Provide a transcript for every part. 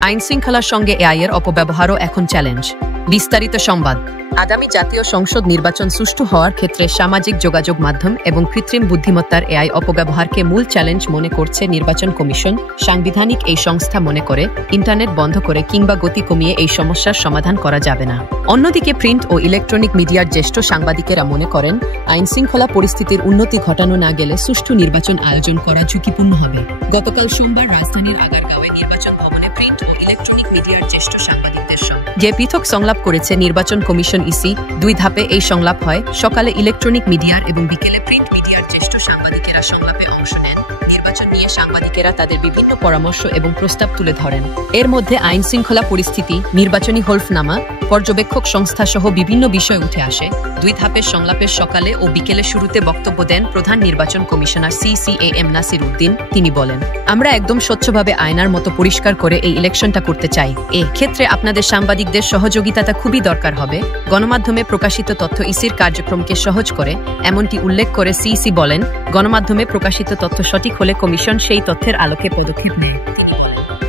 আইন শৃঙ্খলার সঙ্গে এআই এর অপব্যবহারও এখন চ্যালেঞ্জ। বিস্তারিত সংবাদ। আগামী জাতীয় সংসদ নির্বাচন সুষ্ঠু হওয়ার ক্ষেত্রে সামাজিক যোগাযোগ মাধ্যম এবং কৃত্রিম বুদ্ধিমত্তার এআই অপব্যবহারকে মূল চ্যালেঞ্জ মনে করছে নির্বাচন কমিশন। সাংবিধানিক এই সংস্থা মনে করে ইন্টারনেট বন্ধ করে কিংবা গতি কমিয়ে এই সমস্যার সমাধান করা যাবে না। অন্যদিকে প্রিন্ট ও ইলেকট্রনিক মিডিয়ার জ্যেষ্ঠ সাংবাদিকেরা মনে করেন আইন শৃঙ্খলা পরিস্থিতির উন্নতি ঘটানো না গেলে সুষ্ঠু নির্বাচন আয়োজন করা ঝুঁকিপূর্ণ হবে। গতকাল সোমবার রাজধানীর আগারগাঁওয়ে নির্বাচন ভবনে প্রিন্ট ও ইলেকট্রনিক মিডিয়ার জ্যেষ্ঠ সাংবাদিকদের সঙ্গে পৃথক সংলাপ করেছে নির্বাচন কমিশন ইসি। 2 ধাপে এই সংলাপ হয়। সকালে ইলেকট্রনিক মিডিয়ার এবং বিকেলে প্রিন্ট মিডিয়ার জ্যেষ্ঠ সাংবাদিকেরা সংলাপে অংশ নেন। নির্বাচন নিয়ে সাংবাদিকেরা তাদের বিভিন্ন পরামর্শ এবং প্রস্তাব তুলে ধরেন। এর মধ্যে আইন শৃঙ্খলা পরিস্থিতি, নির্বাচনী হলফনামা, পর্যবেক্ষক সংস্থা সহ বিভিন্ন বিষয় উঠে আসে। 2 ধাপের সংলাপের সকালে ও বিকেলে শুরুতে বক্তব্য দেন প্রধান নির্বাচন কমিশনার CCAM নাসির উদ্দিন। তিনি বলেন, আমরা একদম স্বচ্ছভাবে আয়নার মতো পরিষ্কার করে এই ইলেকশনটা করতে চাই। এ ক্ষেত্রে আপনাদের সাংবাদিকদের সহযোগিতাটা খুবই দরকার হবে। গণমাধ্যমে প্রকাশিত তথ্য ইসির কার্যক্রমকে সহজ করে, এমনটি উল্লেখ করে সিইসি বলেন, গণমাধ্যমে প্রকাশিত তথ্য সঠিক হলে কমিশন সেই তথ্যের আলোকে পদক্ষেপ নেয়।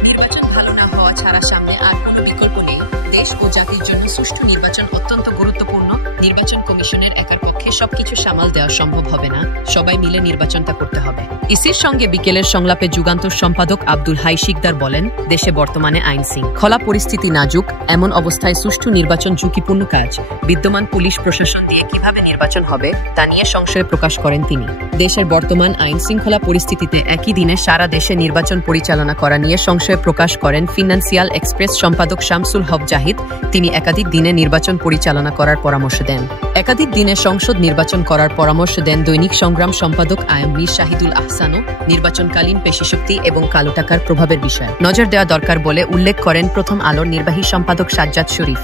নির্বাচন ভালো না হওয়া ছাড়া সামনে আর কোনো বিকল্প নেই। দেশ ও জাতির জন্য সুষ্ঠু নির্বাচন অত্যন্ত গুরুত্বপূর্ণ। নির্বাচন কমিশনের একার পক্ষে সবকিছু সামাল দেওয়া সম্ভব হবে না। সবাই মিলে নির্বাচনটা করতে হবে। ইসির সঙ্গে বিকেলের সংলাপে যুগান্তর সম্পাদক আব্দুল হাই শিকদার বলেন, দেশে বর্তমানে আইন শৃঙ্খলা পরিস্থিতি নাজুক। এমন অবস্থায় সুষ্ঠু নির্বাচন ঝুঁকিপূর্ণ কাজ। বিদ্যমান পুলিশ প্রশাসন দিয়ে কিভাবে নির্বাচন হবে তা নিয়ে সংশয় প্রকাশ করেন তিনি। দেশের বর্তমান আইন শৃঙ্খলা পরিস্থিতিতে একই দিনে সারা দেশে নির্বাচন পরিচালনা করা নিয়ে সংশয় প্রকাশ করেন ফিনান্সিয়াল এক্সপ্রেস সম্পাদক শামসুল হক জাহিদ। তিনি একাধিক দিনে নির্বাচন পরিচালনা করার পরামর্শ দেন। একাধিক দিনে সংসদ নির্বাচন করার পরামর্শ দেন দৈনিক সংগ্রাম সম্পাদক আয়ম মীর শাহিদুল আহসানও। নির্বাচনকালীন পেশিশক্তি এবং কালো টাকার প্রভাবের বিষয়ে নজর দেওয়া দরকার বলে উল্লেখ করেন প্রথম আলোর নির্বাহী সম্পাদক সাজ্জাদ শরীফ।